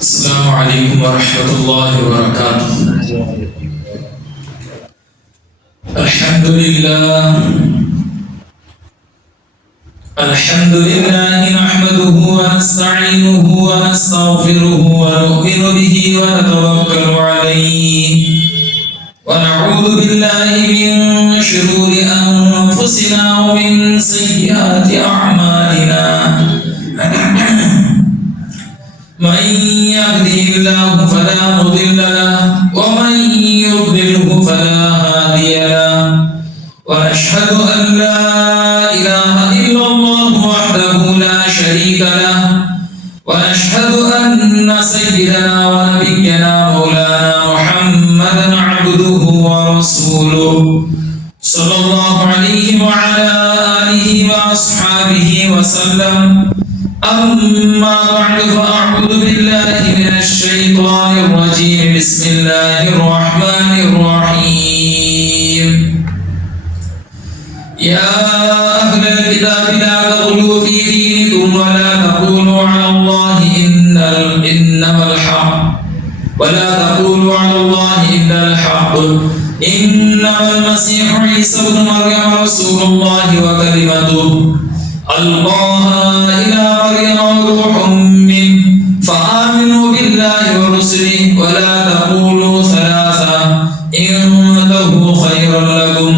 السلام علیکم ورحمۃ اللہ وبرکاتہ۔ الحمد للہ نحمده ونستعینه ونستغفره ونؤمن به ونتوکل علیہ ونعوذ باللہ من شرور انفسنا ومن سیئات اعمالنا من يهده الله فلا مضل له ومن يضلله فلا هادي له ونشهد أن لا إله إلا الله وحده لا شريك له ونشهد أن سيدنا ونبينا مولانا محمدا عبده ورسوله صلى الله عليه وعلى آله وأصحابه وسلم أما بعد فأعوذ بالله من الشيطان الرجيم بسم الله الرحمن الرحيم يا أهل الكتاب لا تغلوا في دينكم ولا تقولوا على الله إنما الحق ولا تقولوا على الله إلا الحق إنما المسيح عيسى ابن مريم رسول الله وكلمته ألقاها إلى مريم وروح منه فآمنوا بالله ورسله ولا تقولوا ثلاثة انتهوا خيرا لكم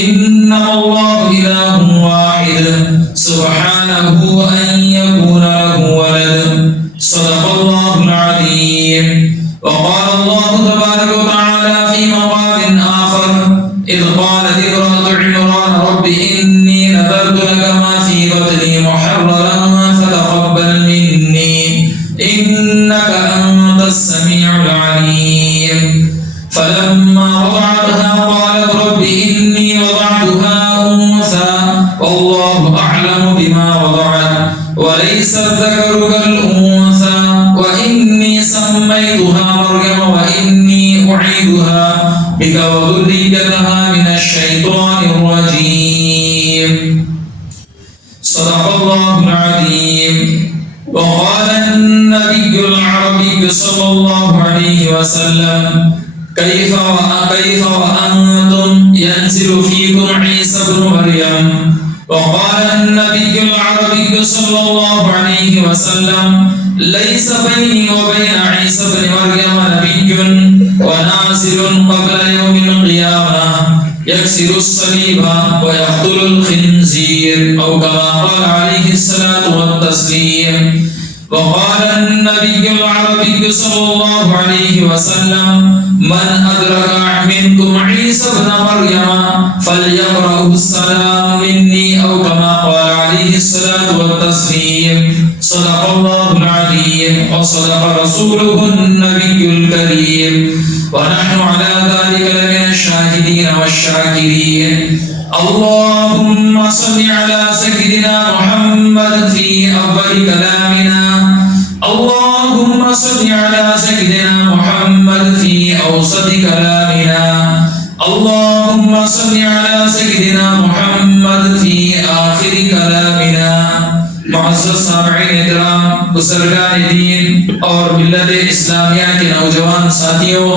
إنما الله إله واحد سبحانه أن يكون له ولد صدق الله العظيم وقال الله تبارك وتعالى في مقام آخر إذ قالت امرأة عمران رب إني نذرت لك ما في بطني محررا فتقبل مني إنك أنت السميع العليم فلما وضعتها قالت رب إني وضعتها أنثى والله أعلم بما وضعت وليس الذكر كالأنثى وإني سميتها مريم وإني أعيدها بك وذريتها من الشيطان الرجيم صدق الله العظيم وقال النبي العربي صلى الله عليه وسلم كيف وأنتم ينزل فيكم عيسى ابن مريم وقال النبي العربي صلى الله عليه وسلم ليس بيني وبين عيسى ابن مريم نبي ونازل قبل يوم القيامة يكسر الصليب ويقتل الخنزير أو كما قال عليه الصلاة والتسليم وقال النبي العربي صلى الله عليه وسلم من أدرك منكم عيسى ابن مريم فليقرأ السلام مني أو كما قال عليه الصلاة والتسليم صدق الله العظيم وصدق رسوله النبي الكريم ونحن على ذلك لمن الشاهدين والشاكرين اللهم صل على سيدنا محمد في أول كلامنا اللهم صل على سيدنا محمد في أوسط كلامنا اللهم صل على سيدنا محمد في آخر كلامنا معزز سامعین اکرام بزرگان دین اور ملت اسلامیہ کے نوجوان ساتھیوں،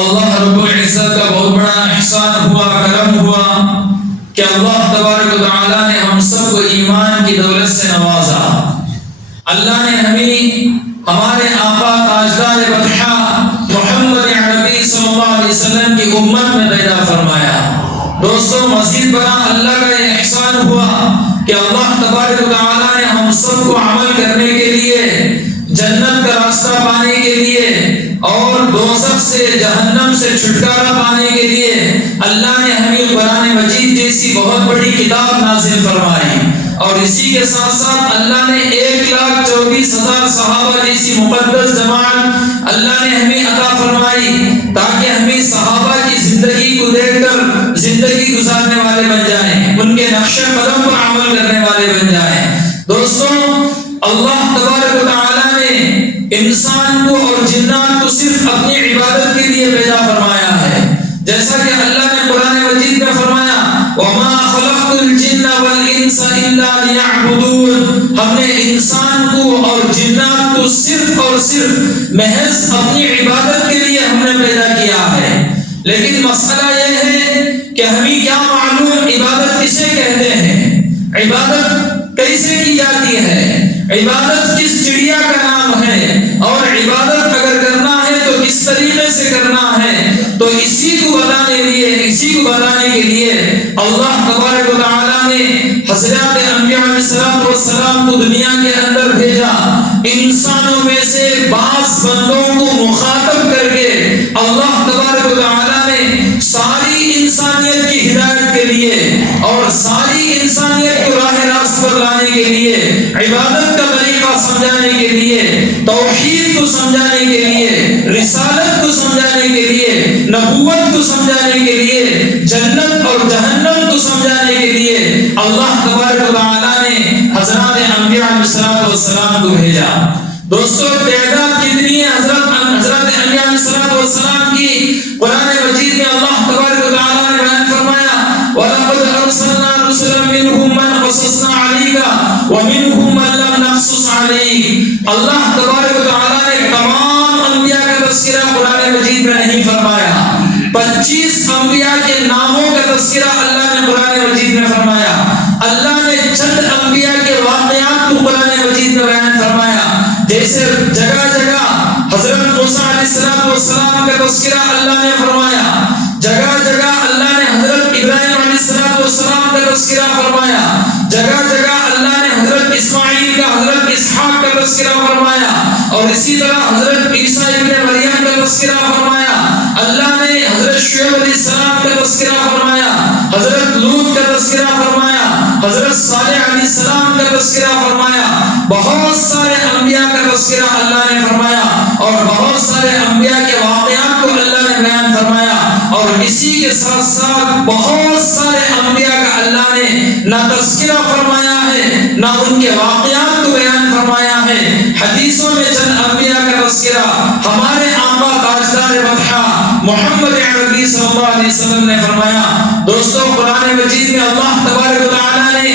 اللہ رب العزت کا بہت بڑا احسان ہوا، کرم ہوا کہ اللہ تبارک و تعالی نے ہم سب کو ایمان کی دولت سے نوازا۔ اللہ نے ہمیں ہمارے آقا تاجدار بطحہ محمد عربی صلی اللہ علیہ وسلم کی امت میں پیدا فرمایا۔ دوستو، مزید بڑا اللہ کا یہ احسان ہوا کہ اللہ تبارک و تعالی نے ہم سب کو عمل کرنے کے لیے، جنت کا راستہ پانے کے لیے اور دوزخ سے، جہنم سے چھٹکارا پانے کے لیے اللہ نے ہمیں قرآن مجید جیسی بہت بڑی کتاب نازل فرمائی، اور اسی کے ساتھ ساتھ اللہ نے 1,24,000 صحابہ جیسی مقدس جماعت اللہ نے ہمیں عطا فرمائی تاکہ ہمیں صحابہ کی زندگی کو دیکھ کر زندگی گزارنے والے بن جائیں، ان کے نقش قدم پر عمل کرنے والے بن جائیں۔ دوستوں، اللہ تبارک و تعالی نے انسان کو اور جنات کو صرف اپنی عبادت کے لیے پیدا فرمایا ہے، جیسا کہ اللہ نے قرآن مجید میں فرمایا وَمَا خَلَقْتُ الْجِنَّ وَالْإِنسَ إِلَّا لِيَعْبُدُونَ، ہم نے انسان کو اور جنات کو صرف اور صرف محض اپنی عبادت کے لیے ہم نے پیدا کیا ہے۔ لیکن مسئلہ یہ ہے کہ ہمیں کیا معلوم عبادت کسے کہتے ہیں، عبادت کیسے کی جاتی ہے، عبادت کس چڑیا کا نام ہے، اور عبادت اگر کرنا ہے تو کس طریقے سے کرنا ہے۔ تو اسی کو بتانے کے لیے اللہ تبارک و تعالیٰ نے حضرات انبیاء علیہ السلام کو دنیا کے اندر بھیجا، انسانوں میں سے بعض بندوں کو مخاطب کر کے اللہ تبارک و تعالیٰ نے ساری انسانیت کی ہدایت کے لیے اور ساری انسانیت کو راہ راست پر لانے کے لیے، عبادت کا طریقہ سمجھانے کے لیے، توحید کو سمجھانے کے لیے، رسالت کو سمجھانے کے لیے، نبوت کو سمجھانے کے لیے، جنت اور جہنم کو سمجھانے کے لیے اللہ تبارک و تعالیٰ نے حضرات انبیاء علیہ السلام کو بھیجا۔ دوستو تعداد کتنی ہے حضرت انبیاء علیہ السلام کی؟ قرآن مجید میں اللہ تبارک و تعالیٰ نے بیان فرمایا وَلَقَدْ أَرْسَلْنَا رُسُلًا مِّنْهُم مَّنْ قَصَصْنَا عَلَيْكَ وَمِنْهُم مَّن لَّمْ نَقْصُصْ عَلَيْكَ۔ اللہ تبارک و تعالیٰ نے تمام انبیاء کا تذکرہ قرآن مجید میں نہیں فرمایا، 25 انبیاء کے ناموں کا تذکرہ اللہ نے قرآن مجید میں فرمایا۔ اللہ نے چند انبیاء کے واقعات کو قرآن مجید میں بیان فرمایا، جیسے جگہ جگہ حضرت موسیٰ علیہ السلام کا تذکرہ اللہ نے فرمایا، جگہ جگہ اللہ نے حضرت ابراہیم علیہ السلام کا تذکرہ فرمایا، جگہ جگہ اللہ نے حضرت اسماعیل کا، حضرت اسحاق کا تذکرہ فرمایا، اور اسی طرح حضرت عیسیٰ ابن مریم کا تذکرہ فرمایا۔ اللہ نے حضرت شعیب علیہ السلام کا تذکرہ فرمایا، حضرت لوط کا تذکرہ فرمایا، حضرت صالح علیہ السلام کا تذکرہ فرمایا، بہت سارے انبیاء کا تذکرہ اللہ نے فرمایا، اور بہت سارے انبیاء کے واقعات کو اللہ نے بیان فرمایا، اور اسی کے ساتھ ساتھ بہت سارے انبیاء کا اللہ نے نہ تذکرہ فرمایا ہے نہ ان کے واقعات کو بیان فرمایا ہے۔ حدیثوں میں چند انبیاء کا تذکرہ ہمارے آقا تاجدار مدحہ محمد عربی صلی اللہ علیہ وسلم نے فرمایا۔ دوستو قرآن مجید میں اللہ تبارک و تعالیٰ نے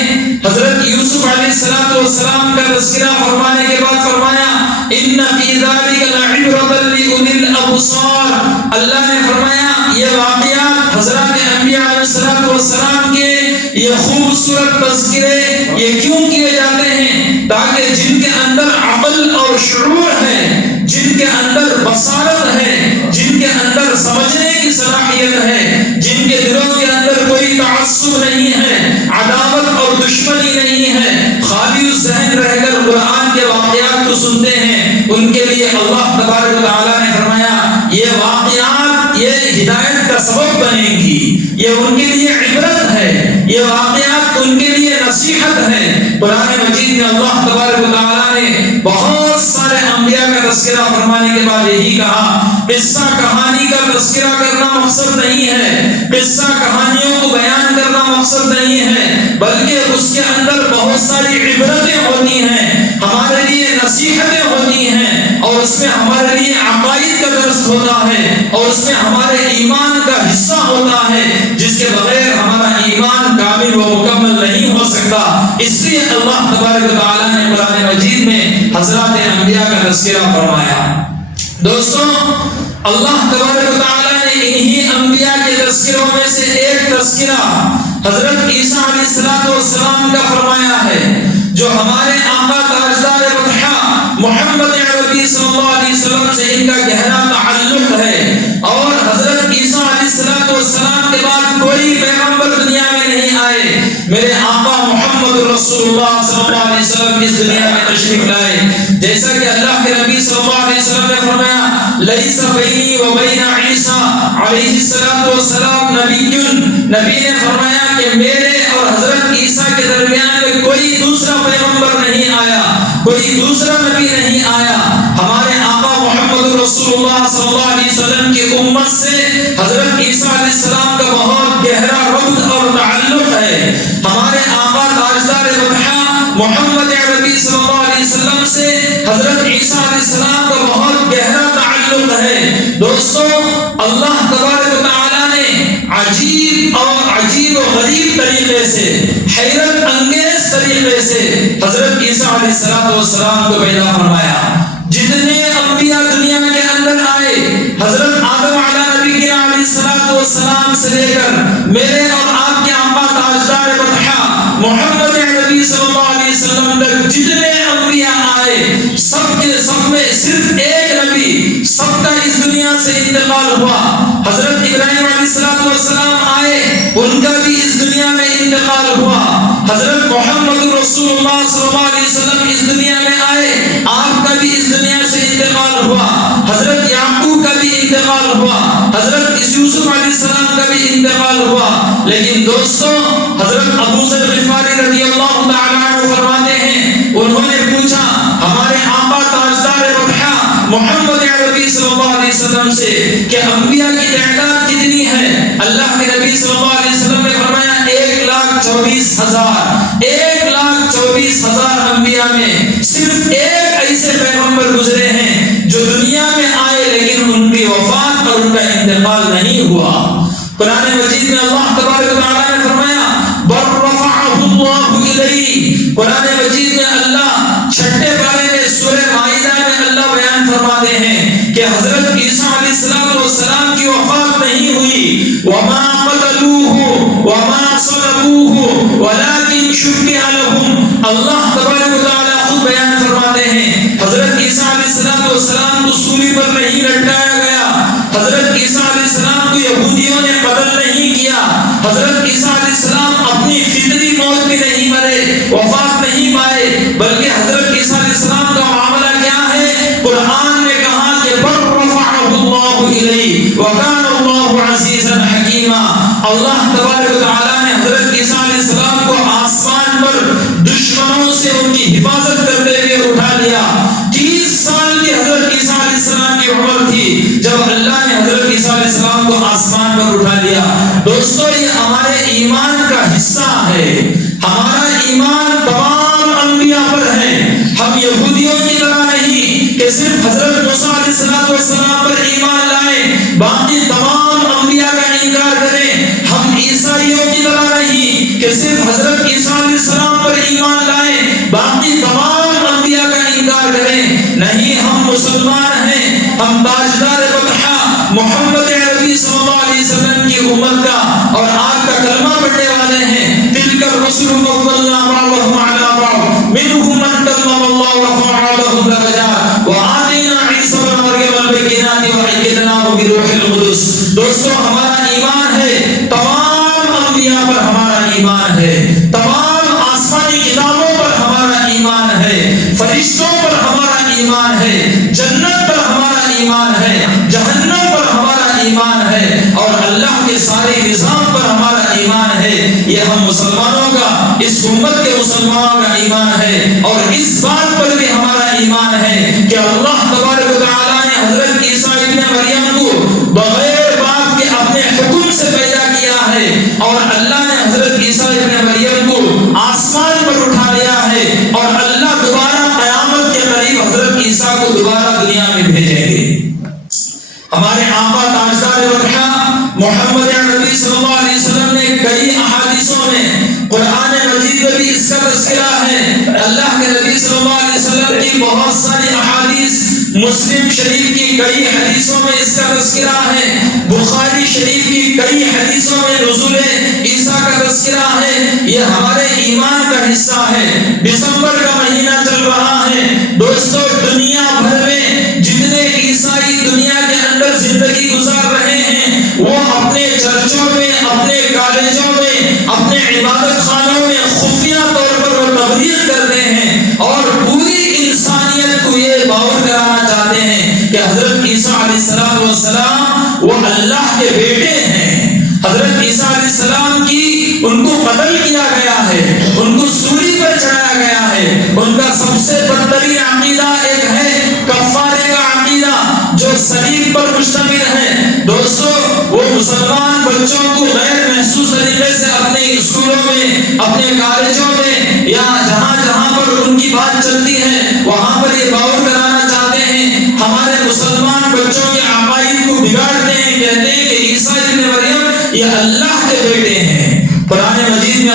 حضرت یوسف علیہ السلام کا تذکرہ فرمانے کے بعد فرمایا ان فی ذلک لعبرۃ لأولی الابصار۔ اللہ نے فرمایا یہ واقعات حضرات انبیاء علیہ السلام کے یہ خوبصورت تذکرے یہ کیوں کیے جاتے ہیں؟ تاکہ جن کے اندر عقل اور شعور ہے، جن کے اندر بصارت ہے، جن کے اندر سمجھنے کی صلاحیت ہے، جن کے دلوں کے اندر کوئی تعصب نہیں ہے، عداوت اور دشمنی نہیں ہے، خالی ذہن رہ کر قرآن کے واقعات کو سنتے ہیں، ان کے لیے اللہ تبارک و تعالیٰ نے فرمایا یہ واقعات یہ ہدایت کا سبب بنیں گی، یہ ان کے لیے عبرت ہے، یہ واقعات ان کے لیے نصیحت ہے۔ قرآن مجید میں اللہ تبارک و تعالیٰ نے بہت سارے انبیاء کا تذکرہ فرمانے کے بعد یہی کہا قصہ کہانی کا تذکرہ کرنا مقصد نہیں ہے، قصہ کہانیوں کو بیان کرنا مقصد نہیں ہے، بلکہ اس کے اندر بہت ساری عبرتیں ہوتی ہیں، ہمارے لیے نصیحتیں ہوتی ہیں، اور اس میں ہمارے لیے عقائد کا درس ہوتا ہے، اور اس میں ہمارے ایمان کا حصہ ہوتا ہے، جس کے بغیر ہمارا ایمان کامل و مکمل نہیں ہو سکتا۔ اس لیے اللہ تبارک و تعالیٰ نے قرآن مجید میں حضرات انبیاء کا تذکرہ فرمایا۔ دوستوں اللہ تبارک و تعالیٰ نے انہی انبیاء کے تذکروں میں سے ایک تذکرہ حضرت عیسیٰ علیہ السلام کا فرمایا ہے، جو ہمارے آقا تاجدار مدحہ محمد عربی صلی اللہ علیہ وسلم سے ان کا گہرا تعلق ہے، اور حضرت عیسیٰ علیہ السلام کے بعد کوئی پیغمبر دنیا میں نہیں آئے، میرے آقا محمد رسول اللہ صلی اللہ علیہ وسلم اس دنیا میں تشریف لائے۔ جیسا کہ اللہ کے نبی صلی اللہ علیہ وسلم نے فرمایا لیس بینی و بین عیسیٰ علیہ السلام نبی، نبی نے فرمایا کہ میرے اور حضرت عیسیٰ کے درمیان میں کوئی دوسرا پیغمبر نہیں آیا، کوئی دوسرا نبی نہیں آیا۔ ہمارے آقا محمد رسول اللہ صلی اللہ علیہ وسلم کی امت سے حضرت عیسیٰ علیہ السلام کا بہت گہرا ربط اور تعلق ہے۔ ہمارے آقا تاجدار مدحہ محمد عربی صلی اللہ علیہ وسلم سے حضرت عیسیٰ علیہ السلام کا بہت گہرا تعلق ہے۔ دوستو اللہ تبارک و تعالیٰ نے طریقے سے، حیرت انگیز طریقے سے حضرت عیسیٰ علیہ السلام کو پیدا فرمایا۔ جتنے انبیاء دنیا کے اندر آئے، حضرت آدم علیہ السلام سے لے کر میرے اور آپ کے آقا تاجدار بطحہ محمد نبی صلی اللہ علیہ وسلم تک جتنے انبیاء آئے، سب کے سب میں صرف ایک نبی سب کا اس دنیا سے انتقال ہوا۔ حضرت ابراہیم علیہ السلام آئے، ان کا بھی اس دنیا میں انتقال ہوا۔ حضرت محمد رسول اللہ صلی اللہ علیہ وسلم اس دنیا میں آئے، آپ کا بھی اس دنیا سے انتقال ہوا۔ حضرت یعقوب کا بھی انتقال ہوا، حضرت یوسف علیہ السلام کا بھی انتقال ہوا۔ لیکن دوستو، حضرت ابو ذر غفاری رضی اللہ تعالیٰ عنہ فرماتے ہیں، انہوں نے پوچھا ہمارے آقا تاجدار بطحہ محمد عربی صلی اللہ علیہ وسلم سے کہ انبیاء کی تعداد کتنی ہے؟ اللہ کے نبی صلی اللہ علیہ وسلم نے فرمایا 1,24,000۔ 1,24,000 انبیاء میں صرف ایک ایسے پیغمبر گزرے ہیں جو دنیا میں آئے لیکن ان کی وفات اور ان کا انتقال نہیں ہوا۔ قرآن مجید میں اللہ تبارک و تعالیٰ نے فرمایا بل رفعہ اللہ الیہ۔ قرآن مجید میں اللہ چھٹے پارے میں سورہ مائدہ میں اللہ بیان فرماتے ہیں کہ حضرت عیسیٰ علیہ السلام کی وفات نہیں ہوئی۔ وما قتلوہ وما صلبوہ ولکن شبہ لہم۔ اللہ تبارک و تعالیٰ خود بیان فرماتے ہیں حضرت عیسیٰ علیہ السلام کو سولی پر نہیں لٹکایا گیا، حضرت عیسیٰ علیہ السلام کو یہودیوں نے قتل نہیں کیا، حضرت عیسیٰ علیہ السلام اپنی فطری موت بھی نہیں مرے، وفات نہیں پائے، بلکہ حضرت عیسیٰ علیہ السلام کا معاملہ کیا ہے؟ قرآن نے کہا کہ بل رفعہ اللہ الیہ وکان اللہ عزیزا حکیما۔ اللہ تبارک و تعالیٰ نے حضرت عیسیٰ علیہ السلام کو آسمان پر دشمنوں سے ان کی حفاظت کرتے ہوئے اٹھا لیا۔ 30 سال کی حضرت عیسیٰ علیہ السلام کی عمر تھی جب اللہ نے حضرت عیسیٰ علیہ السلام کو آسمان پر اٹھا لیا۔ دوستو، یہ ہمارے ایمان کا حصہ ہے۔ ہمارا ایمان تمام انبیاء پر ہے۔ ہم یہودیوں کی طرح نہیں کہ صرف حضرت موسیٰ علیہ السلام پر ایمان لائیں، باقی تمام انبیاء کا انکار کریں۔ ہم عیسائیوں کی طرح نہیں کہ صرف حضرت عیسیٰ علیہ السلام پر ایمان لائیں، باقی تمام انبیاء کا انکار کریں۔ نہیں، ہم مسلمان ہیں، ہم تاجدار بطحہ محمد عربی صلی اللہ علیہ وسلم کی امت کا اور آپ کا کلمہ پڑھنے والے ہیں۔ تلک الرسل فضلنا بعضهم على بعض منهم من كلم الله ورفع بعضهم درجات وآتينا عيسى ابن مريم البينات وأيدناه بروح القدس۔ دوستو، ہمارا ایمان ہے، تمام انبیاء پر ہمارا ایمان ہے، تمام آسمانی کتابوں پر ہمارا ایمان ہے، فرشتوں پر ہمارا ایمان ہے، جنت پر ہمارا ایمان ہے، جہنم پر ہمارا ایمان ہے، اور اللہ کے سارے نظام پر ہمارا ایمان ہے۔ یہ ہم مسلمانوں کا، اس امت کے مسلمانوں کا ایمان ہے، اور اس بات پر بھی ہمارا ایمان ہے کہ اللہ تبارک و تعالیٰ نے حضرت عیسیٰ ابن مریم کو بغیر باپ کے اپنے حکم سے پیدا کیا ہے، اور اللہ نے حضرت عیسیٰ ابن مریم کو آسمان پر اٹھا لیا ہے، اور اللہ دوبارہ قیامت کے قریب حضرت عیسیٰ کو دوبارہ دنیا میں بھیجیں گے۔ ہمارے آقا تاجدار بطحہ محمد نبی صلی اللہ علیہ وسلم نے کئی احادیثوں میں، قرآن مجید میں بھی اس کا تذکرہ ہے۔ اللہ کے نبی صلی اللہ علیہ وسلم کی بہت ساری احادیث، مسلم شریف کی کئی حدیثوں میں اس کا تذکرہ ہے، بخاری شریف کی کئی حدیثوں میں نزول عیسیٰ کا تذکرہ ہے۔ یہ ہمارے ایمان کا حصہ ہے۔ دسمبر کا مہینہ چل رہا ہے، دوستو، دنیا بھر میں جتنے عیسائی دنیا کے اندر زندگی گزار رہے ہیں، وہ اپنے چرچوں میں، اپنے کالجوں میں، اپنے عبادت خانوں میں خفیہ طور پر وہ تبلیغ کرتے ہیں، اور پوری انسانیت کو یہ باور کرانا چاہتے ہیں کہ حضرت عیسیٰ علیہ السلام وہ اللہ کے بیٹے ہیں۔ حضرت عیسیٰ علیہ السلام کی ان کو قتل کیا گیا ہے، ان کو سولی پر چڑھایا گیا ہے۔ ان کا سب سے بدترین عقیدہ ایک ہے کفارے کا عقیدہ، جو صلیب پر مشتمل ہے۔ دوستو، وہ مسلمان بچوں کو غیر محسوس طریقے سے اپنے اسکولوں میں، اپنے کالجوں میں، یا جہاں جہاں پر ان کی بات چلتی ہے وہاں پر یہ باور کرانا چاہتے ہیں، ہمارے مسلمان بچوں کے عقائد کو بگاڑتے ہیں، کہتے ہیں کہ عیسیٰ ابن مریم یہ اللہ کے بیٹے ہیں۔ قرآن مجید میں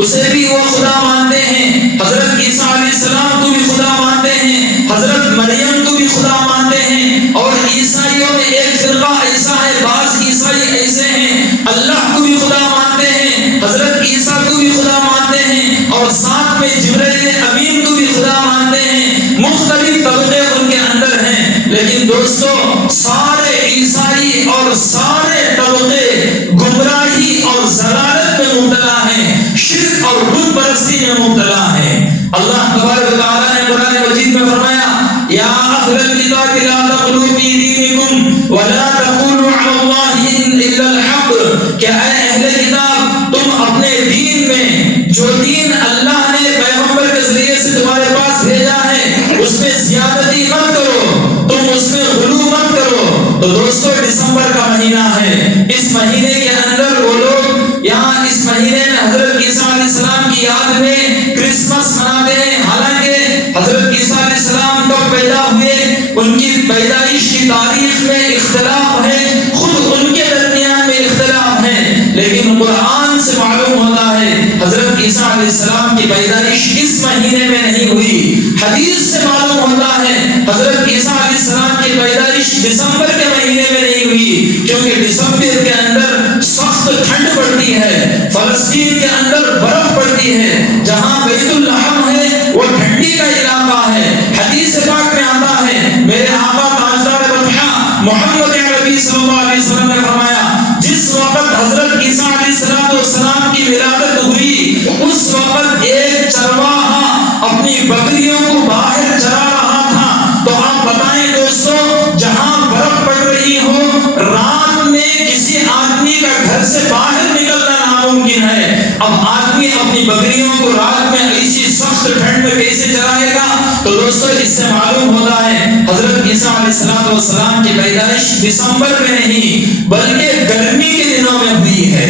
اسے بھی وہ خدا مانتے ہیں، حضرت عیسیٰ علیہ السلام کو بھی خدا مانتے ہیں، حضرت مریم کو بھی خدا مانتے ہیں، اور عیسائیوں میں ایک فرقہ ایسا ہے، بعض عیسائی ایسے ہیں اللہ کو بھی خدا مانتے ہیں، حضرت عیسیٰ کو بھی خدا مانتے ہیں، اور ساتھ میں جبرائیل امین کو بھی خدا مانتے ہیں۔ مختلف طبقے ان کے اندر ہیں، لیکن دوستو سارے عیسائی اور سارے طبقے گمراہی اور ضلالت میں مبتلا ہیں، شرک اور بت پرستی میں مبتلا ہیں۔ اللہ تبارک و تعالیٰ نے قرآن مجید میں فرمایا یا اہل الکتاب لا تغلوا فی دینکم ولا تقولوا علی اللہ الا الحق، کہ اے اہل کتاب تم اپنے دین میں جو دین اللہ نے پیغمبر کے ذریعے سے تمہارے پاس بھیجا ہے اس میں زیادتی مت کرو، تم اس میں غلو مت کرو۔ تو دوستو دسمبر کا مہینہ ہے، اس مہینے کے اندر وہ لوگ یہاں اس مہینے میں حضرت عیسیٰ علیہ السلام کی یاد میں کرسمس مناتے ہیں، حالانکہ حضرت عیسیٰ علیہ السلام کب پیدا ہوئے ان کی پیدائش کی تاریخ میں اختلاف ہے، خود ان کے درمیان میں اختلاف ہے، لیکن قرآن سے معلوم ہوتا ہے حضرت عیسیٰ علیہ السلام کی پیدائش اس مہینے میں نہیں ہوئی۔ حدیث سے معلوم ہوتا ہے حضرت عیسیٰ علیہ السلام کی پیدائش دسمبر کے مہینے میں نہیں ہوئی، کیونکہ دسمبر کے اندر سخت ٹھنڈ پڑتی ہے، فلسطین کے اندر برف پڑتی ہے، جہاں بیت الحم ہے وہ ٹھنڈی کا علاقہ ہے۔ حدیث پاک میں آتا ہے میرے آقا تاجدار بطحہ محمد عربی صلی اللہ علیہ وسلم نے فرمایا جس وقت حضرت عیسیٰ علیہ السلام کی ولادت ہوئی اس وقت ایک چرواہا اپنی بکریوں کو باہر چرا رہا تھا۔ تو آپ بتائیں دوستو جہاں برف پڑ رہی ہو رات میں کسی آدمی کا گھر سے باہر نکلنا ناممکن ہے، اب آدمی اپنی بکریوں کو رات میں ایسی سخت ٹھنڈ میں کیسے چرائے گا؟ تو دوستو اس سے معلوم ہوتا ہے حضرت عیسیٰ علیہ السلام کی پیدائش دسمبر میں نہیں بلکہ گرمی کے دنوں میں ہوئی ہے۔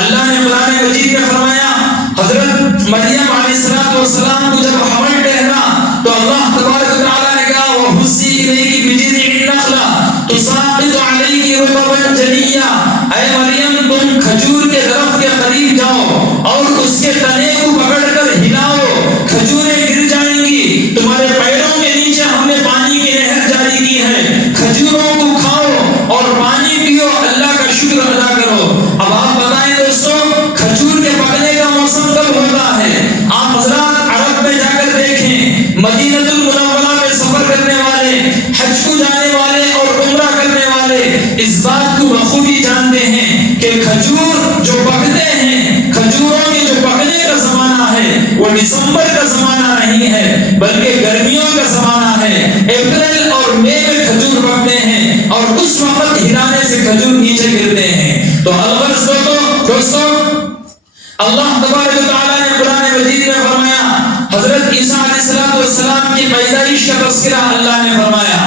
اللہ نے قرآن مجید میں فرمایا حضرت مریم علیہ السلام کو جب حمل ٹھہرا تو اللہ تبارک و تعالیٰ نے کہا وَحُزِّي إِلَيْكِ بِجِذْعِ النَّخْلَةِ تُسَاقِطُ عَلَيْكِ رُطَبًا جَنِيًّا، اے مریم تم کھجور کے درخت کے قریب جاؤ اور اس کے تنے کو پکڑ کر ہلاؤ، کھجوریں گر جائیں گی، تمہارے پیروں کے نیچے ہم نے پانی کی نہر جاری کی ہے، کھجوروں کو کھاؤ اور پانی پیو، اللہ کا شکر ادا کرو۔ اب آپ بتائیں دوستو کھجور کے پکنے کا موسم کب ہوتا ہے؟ آپ حضرات عرب میں جا کر دیکھیں، مدینہ المنورہ میں سفر کرنے والے، حج کو جانے والے اور عمرہ کرنے والے اس بات کو بخوبی جانتے ہیں کہ کھجور جو پکتے ہیں، کھجوروں کے جو پکنے کا زمانہ ہے وہ دسمبر کا زمانہ نہیں ہے بلکہ گرمیوں کا زمانہ ہے۔ اپریل اور مئی میں کھجور پکتے ہیں اور اس وقت ہلانے سے کھجور نیچے گرتے ہیں۔ تو الغرض دوستو اللہ تبارک و تعالیٰ نے قرآن مجید میں فرمایا حضرت عیسیٰ علیہ السلام کی پیدائش کا تذکرہ اللہ نے فرمایا،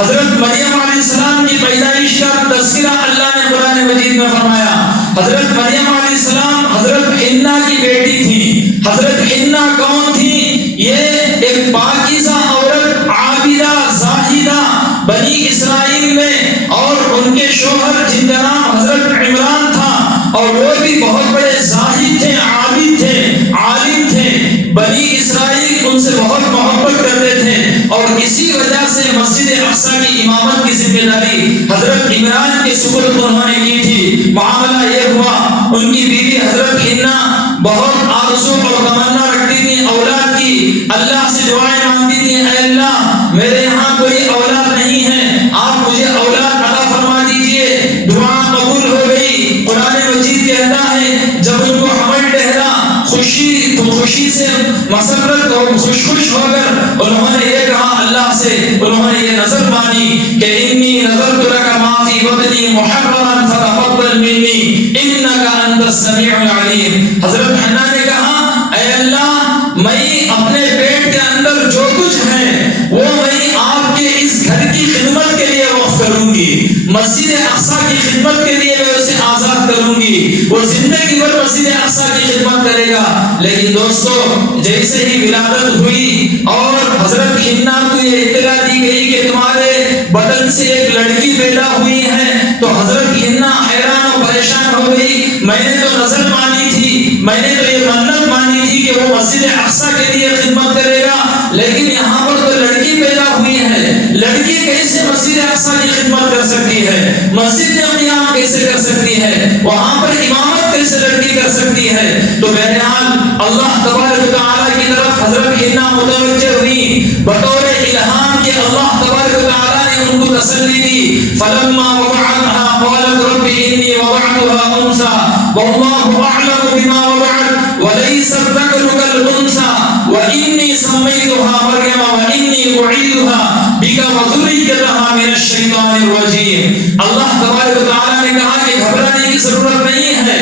حضرت مریم علیہ السلام کی پیدائش کا تذکرہ اللہ نے قرآن مجید میں فرمایا۔ حضرت مریم علیہ السلام حضرت حنا کی بیٹی تھی۔ حضرت حنا کون تھی؟ یہ ایک پاکیزہ عورت، عابدہ زاہدہ بنی اسرائیل میں، اور ان کے شوہر جن کا نام حضرت عمران تھا اور وہ بھی بہت بڑے زاہد تھے، عابد تھے، عالم تھے، بنی اسرائیل ان سے بہت محبت کرتے تھے، اور اسی وجہ سے مسجد اقصی کی امامت کی ذمہ داری حضرت عمران کے سپرد انہوں نے کی تھی۔ معاملہ یہ ہوا ان کی بیوی حضرت حنا بہت آرزو اور تمنا رکھتی تھی اولاد کی، اللہ سے دعائیں مانگتی تھی اے اللہ میرے یہاں کوئی اولاد نہیں ہے، آپ مجھے اولاد عطا فرما دیجئے۔ دعا قبول ہو گئی۔ قرآن مجید کہتا ہے جب ان کو حمل ٹھہرا خوشی سے مسرت اور خوش ہو کر انہوں نے یہ کہا اللہ سے، انہوں نے یہ نظر مانی کہ انی نذرت لک ما فی بطنی محررا فتقبل منی انک انت السمیع العلیم۔ حضرت حنا نے کہا اے اللہ میں اپنے پیٹ کے اندر جو کچھ ہے وہ میں آپ کے اس گھر کی خدمت کے لیے وقف کروں گی، مسجد اقصی کی خدمت کے لیے میں اسے آزاد کروں گی، وہ زندگی بھر مسجد اقصی کی خدمت کرے گا۔ لیکن دوستو جیسے ہی ولادت ہوئی اور حضرت حنا کو یہ اطلاع دی گئی کہ تمہارے بدن سے ایک لڑکی پیدا ہوئی ہے تو حضرت حنا حیران و پریشان ہو گئی، میں نے تو نظر مانی تھی میں نے تو یہ منت مانی تھی کہ وہ مسجد اقصی کے لیے خدمت کرے گا، لیکن یہاں پر تو لڑکی پیدا ہوئی ہے، لڑکی کیسے مسجد اقصی کی خدمت کر سکتی ہے، مسجد میں قیام کیسے کر سکتی ہے، وہاں پر امامت کیسے لڑکی کر سکتی ہے؟ تو بہرحال اللہ تبارک و تعالیٰ کی طرف حضرت حنا متوجہ ہوئی بطور الہام کہ اللہ تبارک و تعالیٰ نے ان کو تسلی دی۔ فلما وضعتها قالت رب انی وضعتها انثى والله اعلم بما وضعت وليس الذكر كالانثى واني سميتها مريم واني اعيذها بك وذريتها من الشيطان الرجيم۔ اللہ تبارک و تعالیٰ نے کہا کہ گھبرانے کی ضرورت نہیں ہے،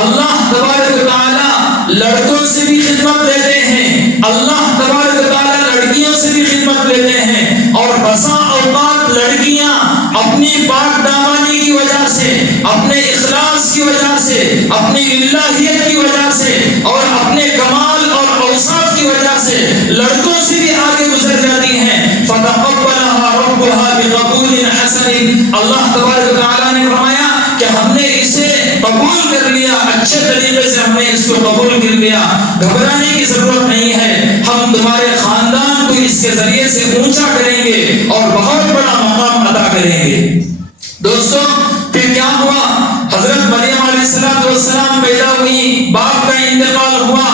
اللہ تبارک و تعالیٰ لڑکوں سے بھی خدمت لیتے ہیں، اللہ تبارک و تعالیٰ لڑکیوں سے بھی خدمت لیتے ہیں، اور بسا اوقات لڑکیاں اپنی پاک دامانی کی وجہ سے، اپنے اخلاص کی وجہ سے، اپنی الہیت کی وجہ سے اور اپنے کمال اور اوصاف کی وجہ سے لڑکوں سے بھی آگے گزر جاتی ہیں۔ فتقبلها ربها بقبول حسن، اللہ تبارک و تعالیٰ نے فرمایا کہ ہم نے اسے قبول کر لیا، اچھے طریقے سے ہم نے اس کو قبول کر لیا، گھبرانے کی ضرورت نہیں ہے، ہم تمہارے خاندان کو اس کے ذریعے سے اونچا کریں گے اور بہت بڑا مقام عطا کریں گے۔ دوستو پھر کیا ہوا؟ حضرت مریم علیہ السلام پیدا ہوئی، باپ کا انتقال ہوا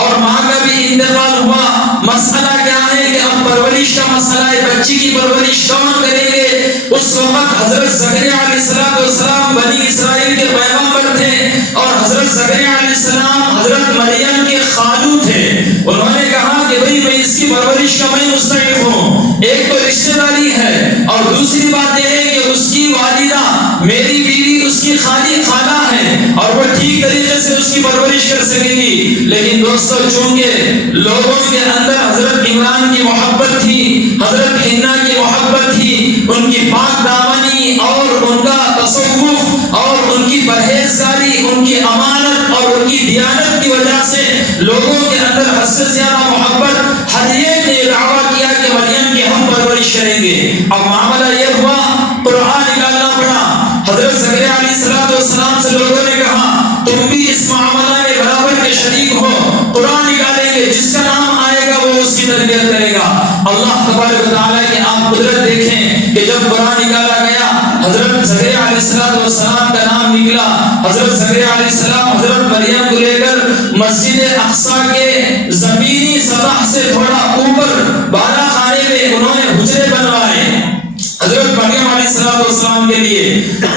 اور ماں کا بھی انتقال ہوا۔ مسئلہ کیا ہے کہ اب پرورش کا مسئلہ ہے، بچی کی پرورش کون کریں گے؟ اس وقت حضرت زکریا علیہ السلام بنی اسرائیل کے پیغمبر تھے اور حضرت زکریا علیہ السلام حضرت مریم کے خالو تھے۔ انہوں نے کہا کہ بھئی میں اس کی پرورش کا میں مستحق ہوں، ایک تو رشتہ داری ہے اور دوسری بات یہ ہے کہ اس کی والدہ میری بیوی اس کی خالہ ہے اور وہ ٹھیک طریقے سے اس کی پرورش کر سکے گی۔ لیکن دوستو چونکہ لوگوں کے اندر حضرت عمران کی محبت تھی، حضرت حنا کی محبت تھی، ان کی پاک دامنی اور ان کا تصوف اور ان کی پرہیزگاری، ان کی امانت اور ان کی دیانت کی وجہ سے لوگوں کے اندر حد سے زیادہ محبت، ہر ایک نے دعویٰ کیا کہ مریم کی ہم پرورش کریں گے۔ اب معاملہ یہ ہوا قرآن نکالنا پڑا۔ حضرت زکریا علیہ السلام سے لوگوں نے کہا تم بھی اس معاملہ میں برابر کے شریک ہو، قرآن نکالیں گے، جس کا نام آئے گا وہ اس کی تربیت کرے گا۔ اللہ تبارک و تعالیٰ کی آپ قدرت دیکھیں کہ جب قرآن نکالا گیا حضرت زکریا علیہ السلام کا نام نکلا۔ حضرت زکریا علیہ السلام حضرت مریم کو لے کر مسجد اقصی کے زمینی سطح سے تھوڑا اوپر بالا خانے میں انہوں نے حجرے بنوائے حضرت مریم علیہ السلام کے لیے۔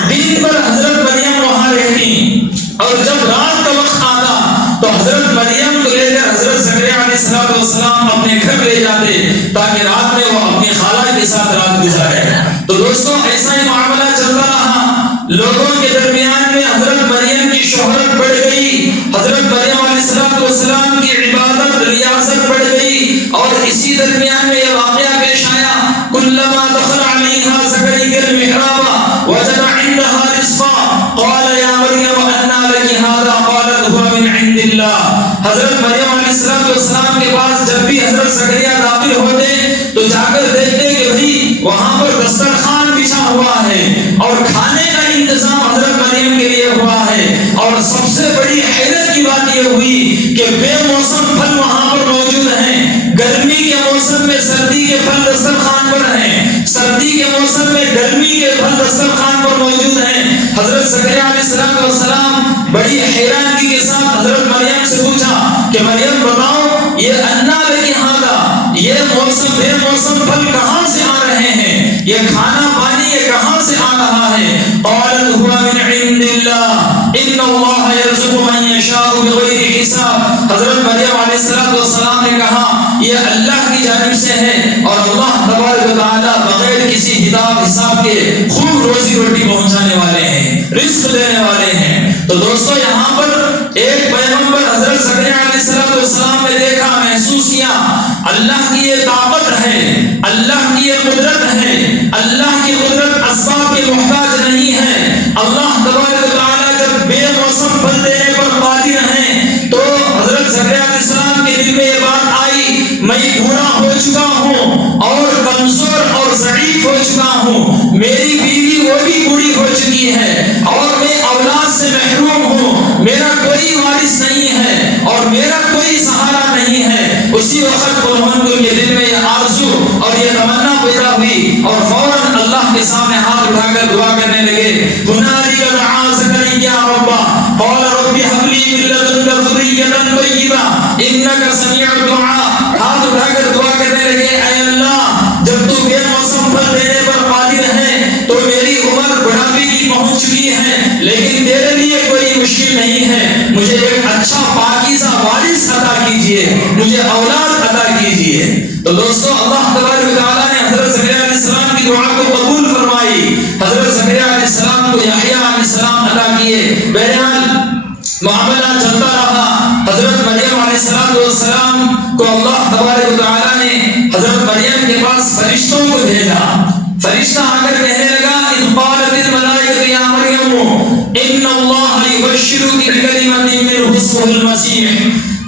دن پر حضرت مریم وہاں رہتی اور جب رات کا وقت آتا تو حضرت مریم کو لے کر حضرت زکریا علیہ السلام اپنے گھر لے جاتے تاکہ رات میں وہ اپنی خالہ کے ساتھ رات گزارے۔ تو دوستوں ایسا ہی معاملہ چلتا رہا، لوگوں کے درمیان میں حضرت مریم کی شہرت بڑھ گئی، حضرت مریم علیہ السلام کی عبادت ریاضت بڑھ گئی، اور اسی درمیان میں یہ واقعہ پیش آیا کلما دخل علیہا زکریا المحراب وجد عندها رزقا قال یا مریم انا لک ھذا قالت هو من عند اللہ۔ حضرت مریم علیہ السلام کے پاس جب بھی حضرت زکریا داخل ہوتے تو جا کر دیکھتے کہ بھئی وہاں پر دسترخوان بچھا ہوا ہے اور کھانے کا انتظام حضرت مریم کے لیے ہوا ہے، اور سب سے بڑی حیرت کی بات یہ ہوئی کہ بے موسم پھل وہاں پر موجود ہیں، گرمی کے موسم میں سردی کے پھل دسترخوان پر ہیں، سردی کے موسم میں گرمی کے پھل دسترخوان پر موجود ہیں۔ حضرت زکریا علیہ السلام بڑی حیرانگی کے ساتھ حضرت مریم سے پوچھا کہ مریم بتاؤ یہ انا لک ھذا، یہ موسم بے موسم پھل کہاں سے آ رہے ہیں، یہ کھانا پانی یہ کہاں سے آ رہا ہے؟ قالت هو من عند اللہ ان اللہ یرزق من یشاء بغیر حساب۔ حضرت مریم علیہ السلام نے کہا یہ اللہ کی جانب سے ہے اور اللہ تبارک و تعالیٰ بغیر کسی حساب کے خوب روزی روٹی پہنچانے والے ہیں، رزق دینے والے ہیں۔ تو دوستو یہاں پر ایک پیغمبر حضرت زکریا علیہ السلام نے دیکھا، محسوس کیا اللہ کی یہ طاقت ہے، اللہ کی یہ قدرت ہے، اللہ کی قدرت اسباب کے محتاج نہیں ہے۔ اللہ تبارک و تعالیٰ جب بے موسم پھل دینے پر قادر ہیں تو حضرت زکریا علیہ السلام کے دل میں یہ بات آئی میں بوڑھا ہو چکا ہوں اور کمزور اور ضعیف ہو چکا ہوں، میری بیوی وہ بھی بوڑھی ہو چکی ہے اور میں اولاد سے محروم ہوں، میرا کوئی وارث نہیں ہے، اور میرا کوئی سہارا نہیں ہے، اسی وقت انہوں کے دل میں یہ آرزو اور یہ تمنا پیدا ہوئی اور فوراً اللہ کے سامنے ہاتھ اٹھا کر دعا کرنے لگے. هنالك دعا زكريا ربه قال رب هب لي من لدنك ذرية طيبة إنك سميع الدعاء. ہاتھ اٹھا کر دعا کرنے لگے، اے اللہ جب تو بے موسم پھل دینے پر قادر ہے تو میری عمر بڑھاپے کی پہنچ چکی ہے، لیکن تیرے لیے کوئی مشکل نہیں ہے، مجھے ایک اچھا پاکیزہ وارث عطا کیجیے، مجھے اولاد عطا کیجیے. تو دوستو اللہ تبارک و تعالیٰ نے حضرت زکریا علیہ السلام کی دعا کو قبول فرمائی. حضرت زکریا علیہ السلام کو یحییٰ علیہ السلام عطا کیے. بہرحال معاملہ چلتا رہا. حضرت مریم علیہ السلام کو اللہ تبارک و تعالیٰ نے حضرت مریم کے پاس فرشتوں کو بھیجا. فرشتہ آ کر کہنے لگا، اذ قالت الملائکۃ یا مریم ان اللہ یبشرک بکلمۃ منہ اسمہ المسیح.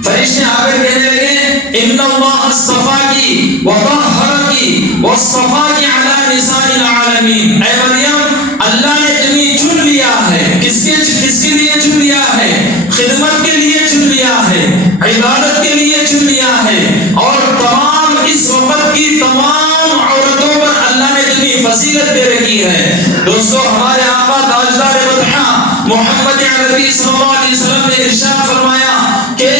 فرشتے آ کر کہنے لگے، ان اللہ اصطفاکی وطہرکی واصطفاکی علی نساء العالمین. اے مریم اللہ نے تمہیں چن لیا ہے. کس کے لیے چن لیا ہے؟ خدمت کے لیے چن لیا ہے، عبادت کے لیے چن لیا ہے، اور تمام اس وقت کی تمام عورتوں پر اللہ نے تمہیں فضیلت دے رکھی ہے. دوستو ہمارے آقا تاجدار مدحہ محمد عربی صلی اللہ علیہ وسلم نے ارشاد فرمایا کہ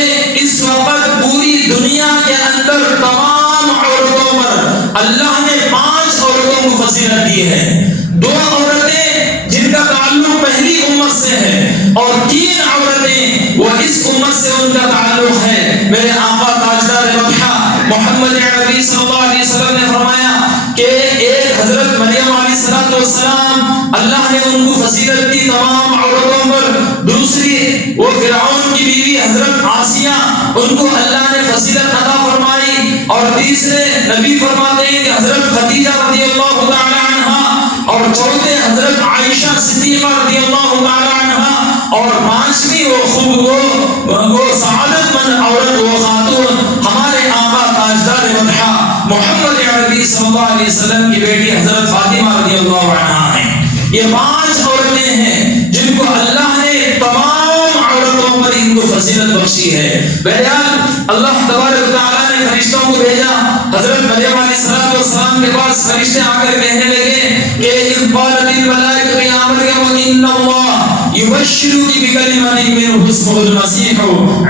اس وقت پوری دنیا کے اندر تمام عورتوں پر اللہ نے 5 عورتوں کو فضیلت دی ہے. 2 عورتیں جن کا تعلق پہلی امت سے ہے اور 3 عورتیں وہ اس امت سے ان کا تعلق ہے. میرے آقا تاجدار مدحہ محمد عربی صلی اللہ علیہ وسلم نے فرمایا کہ ایک حضرت مریم علیہ السلام اللہ نے ان کو فضیلت دی تمام عورتوں پر. دوسری وہ فرعون کی بیوی حضرت آسیہ، ان کو اللہ نے فضیلت عطا فرمائی. اور تیسرے نبی فرماتے ہیں کہ حضرت خدیجہ رضی اللہ تعالی عنہا، اور چوتھے حضرت عائشہ صدیقہ رضی اللہ تعالی عنہا، اور 5ویں وہ سعادت مند عورت وہ خاتون ہمارے آقا تاجدار مدحہ محمد عربی صلی اللہ علیہ وسلم کی بیٹی حضرت فاطمہ رضی اللہ عنہا ہیں. یہ 5 عورتیں ہیں جن کو اللہ نے تمام عورتوں پر ان کو فضیلت بخشی ہے. بہرحال اللہ تبارک و تعالیٰ نے فرشتوں کو بھیجا. حضرت مریم علیہ السلام کے پاس فرشتے آ کر کہنے لگے کہ اذ قالت الملائکۃ یا مریم ان اللہ یبشرک بکلمۃ منہ اسمہ المسیح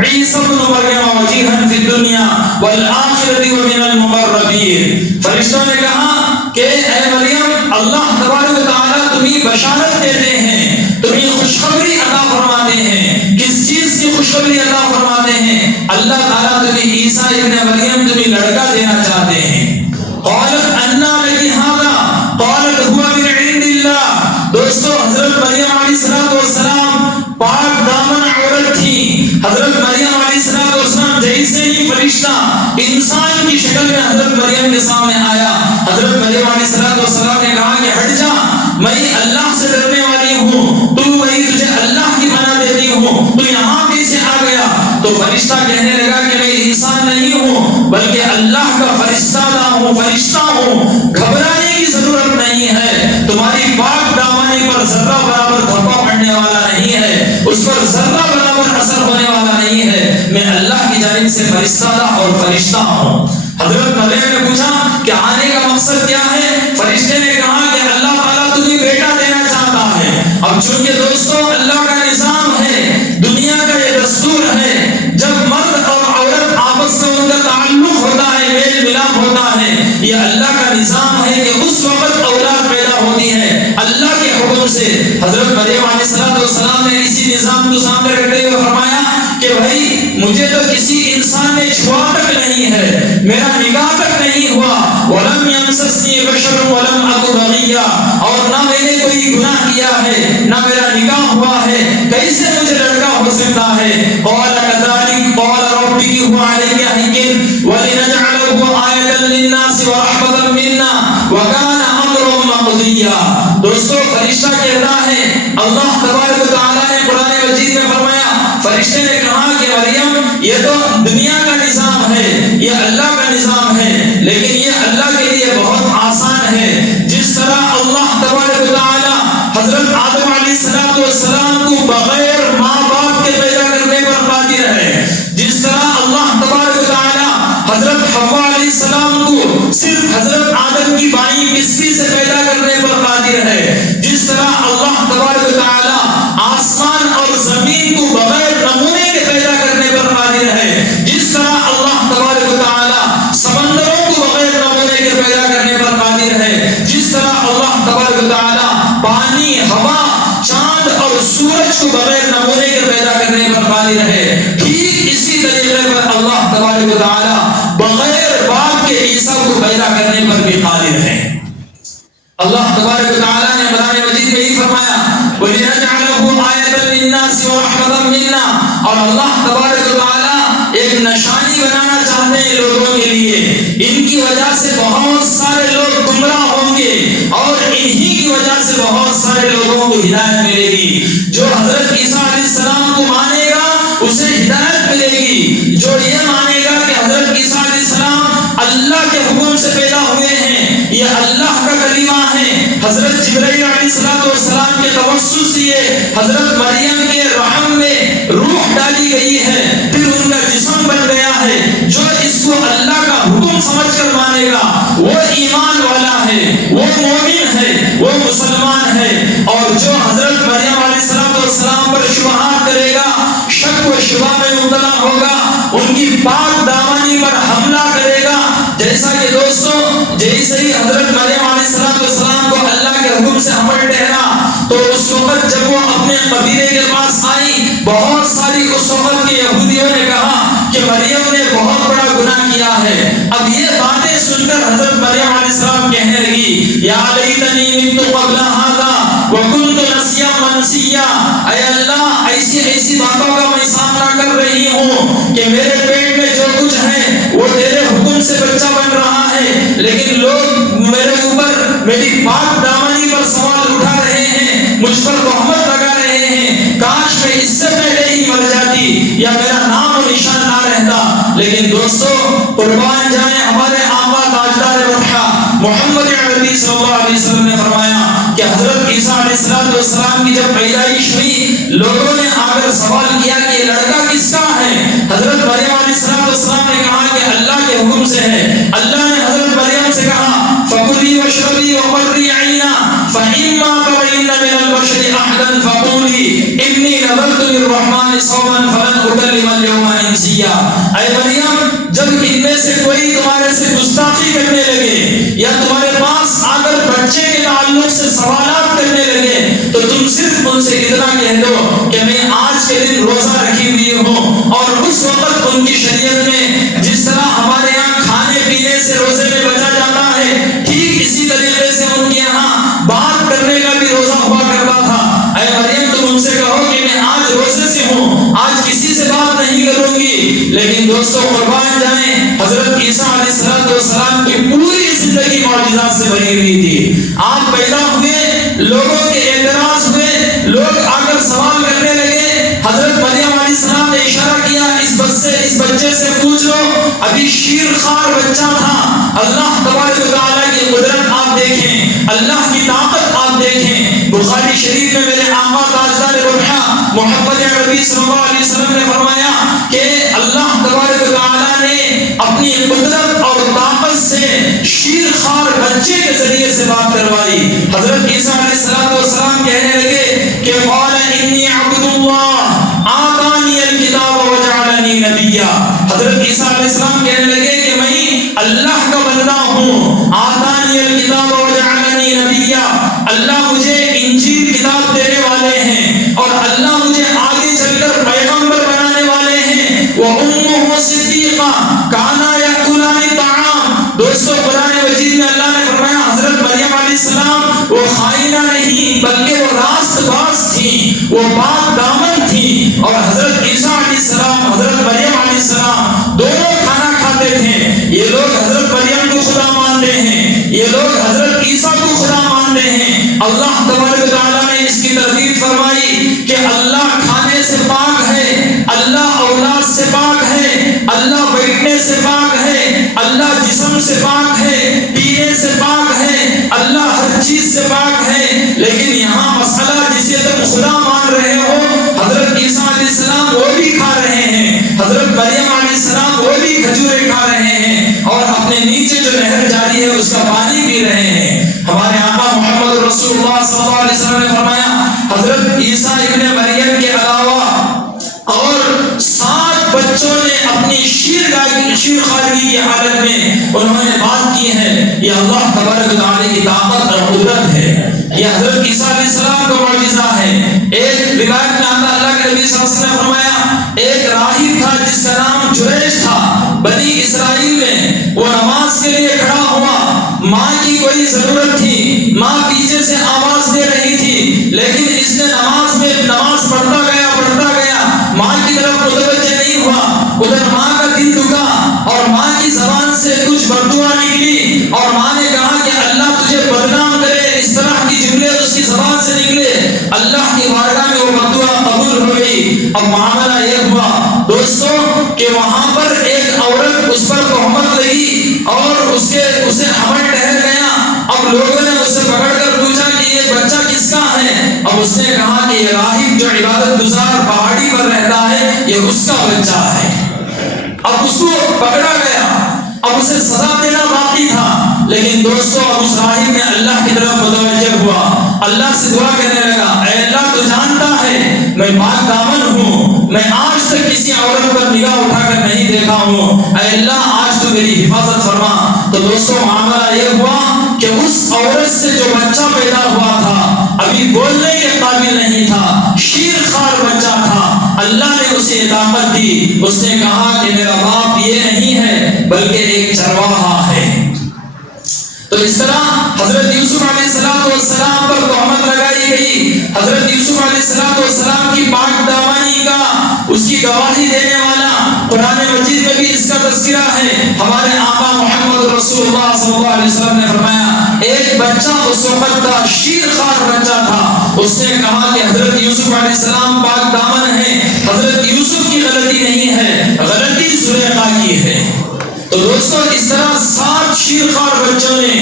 عیسی ابن مریم وجیہا فی الدنیا والآخرۃ ومن المقربین. فرشتوں نے کہا کہ اے مریم اللہ تبارک و تعالیٰ تمہیں بشارت دیتے ہیں، تمہیں خوشخبری عطا فرماتے ہیں. کس چیز کی خوشخبری عطا فرماتے ہیں؟ اللہ تعالیٰ تمہیں عیسیٰ ابن مریم تمہیں لڑکا دینا چاہتے ہیں. قالت انا لکی ھذا قالت هو من عند اللہ. دوستو حضرت مریم علیہ السلام پاک دامن عورت تھی. حضرت مریم علیہ السلام جیسے ہی فرشتہ انسان کی شکل میں حضرت مریم کے سامنے آیا، حضرت مریم علیہ السلام نے کہا کہ ہٹ جا، میں اللہ سے ڈرنے والی ہوں، تو میں تجھے اللہ کی پناہ دیتی ہوں، تو یہاں کیسے آ گیا؟ تو فرشتہ کہنے لگا کہ میں انسان نہیں ہوں بلکہ اللہ کا فرشتہ ہوں. گھبرانے کی ضرورت نہیں ہے، تمہاری پاک دامانی پر ذرہ برابر دھبا پڑنے والا نہیں ہے، اس پر ذرہ برابر اثر ہونے والا نہیں ہے. میں اللہ کی جانب سے فرشتہ اور فرشتہ ہوں. حضرت مریم نے پوچھا کہ آنے کا مقصد کیا ہے؟ فرشتے نے کہا کہ اللہ تعالیٰ تمہیں بیٹا دینا چاہتا ہے. اب چونکہ دوستو اللہ کا نظام ہے، دنیا کا یہ دستور ہے، جب مرد اور عورت آپس میں ان کا تعلق ہوتا ہے، میل ملاپ ہوتا ہے، یہ اللہ کا نظام ہے کہ اس وقت اولاد پیدا ہوتی ہے اللہ کے حکم سے. حضرت مریم علیہ السلام نے اسی نظام کو سامنے رکھتے ہوئے فرمایا کہ بھائی مجھے تو کسی انسان نے چھوا تک نہیں ہے، میرا نگاہ تک نہیں ہوا، وَلَمْ يَمْسَسْنِي بَشَرٌ وَلَمْ أَكُ بَغِيًّا، اور نہ میں نے کوئی گناہ کیا ہے نہ میرا نگاہ ہوا ہے، کیسے مجھے لڑکا ہو سکتا ہے؟ قَالَ كَذَلِكَ قَالَ رَبِّكِ هُوَ عَلَيَّ هَيِّنٌ وَلِنَجْعَلَهُ آيَةً لِلنَّاسِ وَرَحْمَةً مِنَّا وَكَانَ أَمْرٌ مَقْضِيًّا. دوستو فرشتہ کہتا ہے، اللہ تبارک و تعالیٰ نے قرآن مجید میں فرمایا، فرشتے نے کہا کہ مریم یہ تو دنیا کا نظام ہے، یہ اللہ کا نظام ہے، لیکن یہ اللہ کے لیے بہت آسان ہے. جس طرح اللہ تبارک و تعالیٰ حضرت آدم علیہ السلام کو بغیر ماں باپ کے پیدا کرنے پر قادر ہے، جس اور اللہ تبارک و تعالیٰ ایک نشانی بنانا چاہتے ہیں لوگوں کے لیے. ان کی وجہ سے بہت سارے لوگ گمراہ ہوں گے اور انہی کی وجہ سے بہت سارے لوگوں کو ہدایت ملے گی. جو حضرت عیسیٰ علیہ السلام کو مانے گا اسے ہدایت ملے گی. جو یہ مانے گا کہ حضرت عیسیٰ علیہ السلام اللہ کے حکم سے پیدا ہوئے ہیں، یہ اللہ کا کلمہ ہے، حضرت جبرائیل علیہ السلام کے توسل سے یہ حضرت مریم کے رحم میں روح ڈالی گئی ہے، پھر ان کا جسم بن گیا ہے. جو اس کو اللہ کا حکم سمجھ کر مانے گا وہ ایمان والا ہے، وہ مومن ہے، وہ مسلمان ہے. اور جو حضرت مریم علیہ السلام پر شبہات کرے گا، شک و شبہ میں مبتلا ہوگا، ان کی پاک دامنی پر حملہ کرے گا، جیسا کہ دوستوں جیسے ہی حضرت مریم علیہ السلام کو اللہ کے حکم سے حمل ٹھہرا تو اس وقت جب وہ اپنے قبیلے کے پاس آئی، بہت ساری اس وقت کے یہودیوں نے کہا کہ مریم نے بہت بڑا گناہ کیا ہے. اب یہ باتیں سن کر حضرت مریم علیہ السلام کہنے لگی، یا لیتنی مت قبل ھذا وکنت نسیا منسیا. اے اللہ، ایسی باتوں کا میں سامنا کر رہی ہوں کہ میرے پیٹ میں جو کچھ ہے وہ تیرے حکم سے بچہ بن رہا ہے، لیکن لوگ میرے اوپر میری پاک دامنی پر سوال اٹھا رہے ہیں، مجھ پر تہمت لگا رہے ہیں. کاش میں اس سے پہلے ہی مر جاتی یا میرا نام و نشان نہ رہتا. لیکن دوستو قربان جائیں ہمارے آقا تاجدار وطحہ محمد عربی صلی اللہ علیہ وسلم نے فرمایا کہ حضرت عیسیٰ علیہ السلام کی جب پیدائش ہوئی، لوگوں نے آ کر سوال کیا کہ یہ لڑکا کس کا ہے؟ حضرت مریم علیہ السلام نے کہا کہ اللہ کے حکم سے ہے. اللہ نے حضرت مریم سے کہا فَكُلِي وَاشْرَبِي وَقَرِّي عَيْنًا فَإِمَّا تَرَيِنَّ مِنَ الْبَشَرِ أَحَدًا فَقُولِي إِنِّي نَذَرْتُ لِلرَّحْمَنِ صَوْمًا فَلَنْ أُكَلِّمَ الْيَوْمَ إِنسِيًّا. اے مریم، جب ان میں سے کوئی تمہارے سے گستاخی کرنے لگے یا تمہارے پاس آ کر بچے کے تعلق سے سوالات کرنے لگے تو تم صرف ان سے اتنا کہہ دو کہ میں آج کے دن روزہ رکھی ہوئی ہوں. اور اس وقت ان کی شریعت میں جس طرح ہمارے یہاں کھانے پینے سے روزے میں بچا جاتا ہے، ٹھیک اسی طریقے سے ان کے یہاں بات کرنے کا بھی روزہ ہوا کرتا تھا. اے مریم، تم ان سے کہو کہ میں آج روزے سے ہوں، آج کسی سے بات نہیں کروں گی. لیکن دوستو قربان جائیں حضرت عیسیٰ علیہ السلام کی پوری زندگی معجزات سے بھری ہوئی تھی. آپ پیدا ہوئے، لوگوں کے اعتراض ہوئے، لوگ آ کر سوال کرنے لگے. حضرت مریم علیہ السلام نے اشارہ کیا، اس بچے سے پوچھ لو. ابھی شیر خوار بچہ تھا. اللہ تبارک و تعالیٰ کی قدرت آپ دیکھیں، اللہ کی طاقت آپ دیکھیں. بخاری شریف میں میرے آقا تاجدار وطحہ محمد عربی صلی اللہ علیہ وسلم نے فرمایا کہ اللہ تبارک و تعالیٰ نے اپنی قدرت اور طاقت سے شیر خوار بچے کے ذریعے سے بات کروائی. حضرت عیسیٰ علیہ السلام کہنے لگے کہ قال انی عبد اللہ آتانی الکتاب وجعلنی نبیا. حضرت عیسیٰ علیہ السلام کہنے لگے کہ میں اللہ کا بندہ ہوں. آتانی الکتاب وجعلنی نبیا، اللہ مجھے انجیل کتاب دینے والے ہیں اور اللہ مجھے آگے چل کر پیغمبر بنانے والے ہیں. وَأُمُّهُ صِدِّيقَةٌ كَانَا يَأْكُلَانِ الطَّعَامَ. دوستو قرآن مجید میں اللہ نے فرمایا حضرت مریم علیہ السلام وہ خائنہ نہیں بلکہ وہ راست باز تھی، وہ پاک دامن تھی. اور حضرت عیسیٰ علیہ السلام، حضرت مریم علیہ السلام دونوں کھانا کھاتے تھے. یہ لوگ حضرت مریم کو خدا مانتے ہیں، یہ لوگ حضرت عیسیٰ کو خدا مانتے ہیں. اللہ تبارک و تعالیٰ نے اس کی ترتیب فرمائی کہ اللہ کھانے سے پاک ہے، اللہ اولاد سے پاک ہے، اللہ بیٹھنے سے پاک ہے، اللہ جسم سے پاک ہے، پینے سے پاک ہے، اللہ ہر چیز سے پاک ہے. لیکن یہاں مسئلہ جسے تم خدا مان رہے ہو، حضرت عیسیٰ علیہ السلام وہ بھی کھا رہے ہیں، حضرت مریم علیہ السلام وہ بھی کھجوریں کھا رہے ہیں اور اپنے نیچے جو نہر جاری ہے اس کا پانی پی رہے ہیں. ہمارے آقا محمد رسول اللہ صلی اللہ علیہ وسلم نے فرمایا حضرت عیسیٰ ابن مریم کے علاوہ اور 7 بچوں نے اپنی شیر خارگی کی حالت میں انہوں نے بات کی ہے. یہ اللہ تبارک و تعالیٰ کی طاقت اور قدرت ہے. یہ حضرت عیسیٰ علیہ السلام کا معجزہ ہے. ایک روایت میں آتا اللہ کے نبی صلی اللہ علیہ وسلم نے فرمایا ایک راہب تھا جس کا نام جریج تھا بنی اسرائیل میں. وہ نماز کے لیے کھڑا ہوا، ماں کی کوئی ضرورت تھی، ماں پیچھے سے آواز دے رہی تھی، لیکن اس نے نماز پڑھتا گیا، ماں کی طرف متوجہ نہیں ہوا، ادھر ماں کا دل دکھا اور ماں کی زبان سے کچھ بددعا نکلی اور ماں نے کہا کہ اللہ تجھے بدنام کرے، اس طرح کی جملے اس کی زبان سے نکلے، اللہ کی بارگاہ میں وہ بددعا قبول ہو گئی۔ اب معاملہ یہ ہوا دوستوں کہ وہاں پر ایک عورت اس پر تہمت لگی اور اسے حمل ٹھہر گیا۔ اب لوگوں نے اسے پکڑ کر پوچھا کہ یہ بچہ کس کا ہے؟ اب اس نے کہا کہ یہ راہب جو عبادت گزار پہاڑی پر رہتا ہے یہ اس کا بچہ ہے۔ اب اس کو پکڑا گیا، اب اسے سزا دینا باقی تھا، لیکن دوستوں اب اس راہب نے اللہ کی طرف متوجہ ہوا، اللہ سے دعا کرنے لگا، اے اللہ تو جانتا ہے میں پاک دامن ہوں، میں آج تک کسی عورت پر نگاہ اٹھا کر نہیں دیکھا ہوں، اے اللہ آج تو میری حفاظت فرما۔ تو دوستوں معاملہ یہ ہوا کہ اس عورت سے جو بچہ پیدا ہوا تھا ابھی بولنے کے قابل نہیں تھا، شیر خوار بچہ تھا، اللہ نے اسے اطاعت دی، اس نے کہا کہ میرا باپ یہ نہیں ہے بلکہ ایک چرواہا ہے۔ تو اس طرح حضرت یوسف علیہ السلام پر تہمت لگائی گئی۔ حضرت یوسف علیہ السلام کی پاک دامانی کا اس کی گواہی دینے والا قرآن مجید میں بھی اس کا تذکرہ ہے۔ ہمارے آقا محمد رسول اللہ صلی اللہ علیہ وسلم نے فرمایا ایک بچہ اس وقت تھا، شیر خوار بچہ تھا، اس نے کہا کہ حضرت یوسف علیہ السلام پاک دامن ہے، حضرت یوسف کی غلطی نہیں ہے، غلطی زلیخا کی ہے۔ تو دوستوں اس طرح 7 شیر خوار بچوں نے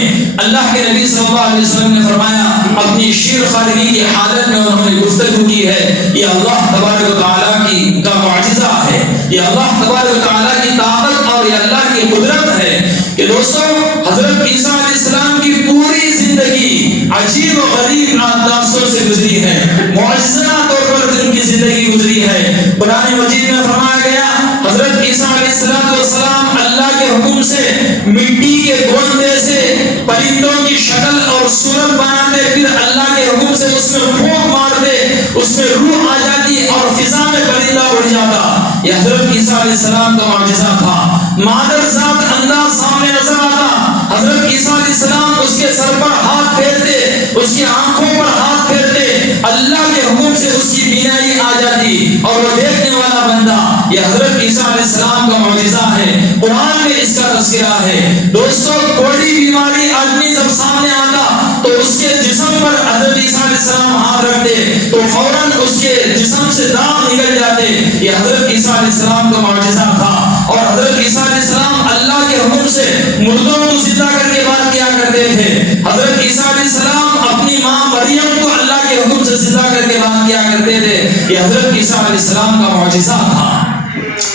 اللہ کے نبی صلی اللہ علیہ وسلم نے فرمایا اپنی شیر خواری کی حالت میں انہوں نے گفتگو کی ہے، یہ اللہ تبارک و تعالیٰ کی کا معجزہ ہے، یہ اللہ تبارک و تعالیٰ کی طاقت اور یہ اللہ کی قدرت ہے کہ دوستوں حضرت عیسیٰ علیہ السلام کی پوری زندگی عجیب و غریب اندازوں سے گزری ہے، معجزہ طور پر ان کی زندگی گزری ہے۔ قرآن مجید میں فرمایا گیا حضرت عیسیٰ علیہ السلام اللہ کے حکم سے مٹی کے گوندے سے پرندوں کی شکل اور صورت بناتے، پھر اللہ کے حکم سے اس میں پھونک مارتے، اس میں روح آ جاتی اور فضا میں پرندہ اڑ جاتا۔ یہ حضرت عیسیٰ علیہ السلام کا معجزہ تھا۔ مادر ذات انداز سامنے نظر آتا، حضرت عیسیٰ علیہ السلام اس کے سر پر ہاتھ پھیرتے، اس کی آنکھوں پر ہاتھ پھیرتے، اللہ کے حکم سے اس کی بینائی آ جاتی اور وہ دیکھنے والا بندہ۔ یہ حضرت عیسیٰ علیہ السلام کا معجزہ ہے، قرآن میں اس کا تذکرہ ہے۔ دوستوں کوڑی بیماری آدمی جب سامنے آتا تو اس کے جسم پر حضرت عیسیٰ علیہ السلام ہاتھ رکھتے تو فوراً اس کے جسم سے داغ نکل جاتے۔ یہ حضرت عیسیٰ علیہ السلام کا معجزہ تھا، اور حضرت عیسیٰ علیہ السلام اللہ کے حکم سے مردوں کو زندہ کر کے بات کیا کرتے تھے۔ حضرت عیسیٰ علیہ السلام اپنی ماں مریم کو اللہ کے حکم سے زندہ کر کے بات کیا کرتے تھے۔ یہ حضرت عیسیٰ علیہ السلام کا معجزہ تھا۔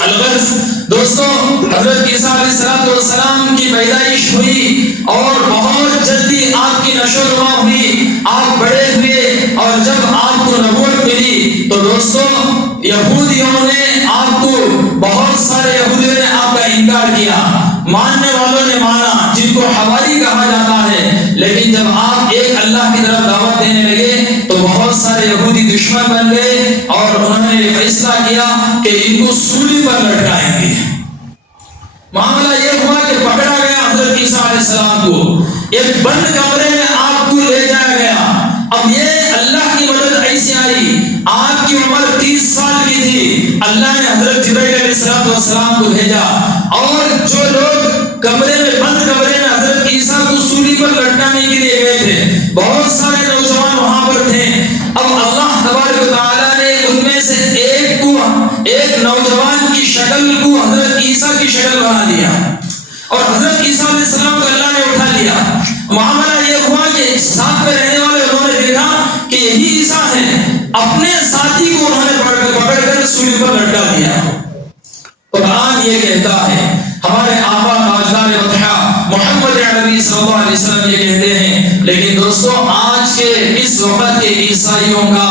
الغرض دوستوں حضرت عیسیٰ علیہ السلام کی پیدائش ہوئی اور بہت جلدی آپ کی نشو و نما ہوئی، آپ بڑے ہوئے، اور جب آپ کو نبوت ملی تو دوستوں یہودیوں نے آپ کو، بہت سارے یہودیوں نے آپ کا انکار کیا، ماننے والوں نے مانا جن کو حواری کہا جاتا ہے، لیکن جب آپ ایک اللہ کی طرف دعوت دینے لگے تو بہت سارے یہودی دشمن بن گئے اور انہوں نے فیصلہ کیا کہ ان کو سولی پر لٹکائیں گے۔ معاملہ یہ ہوا کہ پکڑا گیا حضرت عیسیٰ علیہ السلام کو، ایک بند کمرے میں آپ کو لے جایا گیا۔ اب یہ اللہ کی مدد ایسی آئی، آپ کی عمر 30 سال کی تھی، اللہ نے حضرت جبرائیل علیہ السلام کو بھیجا، اور جو لوگ کمرے میں بند کمرے میں حضرت عیسیٰ کو سولی پر لٹکانے کے لیے گئے تھے، بہت سارے نوجوان وہاں پر تھے۔ اب اللہ تبارک و تعالیٰ نے ان میں سے ایک نوجوان کی شکل کو حضرت عیسیٰ کی شکل بنا دیا، اور حضرت عیسیٰ علیہ السلام کو اللہ نے اٹھا لیا۔ معاملہ یہ ہوا کہ ساتھ میں رہنے والے انہوں نے دیکھا کہ یہی عیسیٰ ہے، اپنے ساتھی کو انہوں نے پکڑ کر سولی پر لٹکا دیا۔ قرآن یہ کہتا ہے، ہمارے آقا تاجدار وطحہ محمد عربی صلی اللہ علیہ وسلم یہ کہتے ہیں، لیکن دوستوں آج کے اس وقت کے عیسائیوں کا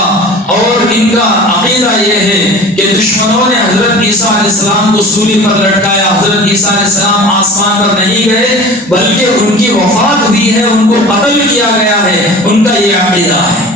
اور ان کا عقیدہ یہ ہے کہ دشمنوں نے حضرت عیسیٰ علیہ السلام کو سولی پر لٹکایا، حضرت عیسیٰ علیہ السلام آسمان پر نہیں گئے بلکہ ان کی وفات ہوئی ہے، ان کو قتل کیا گیا ہے، ان کا یہ عقیدہ ہے۔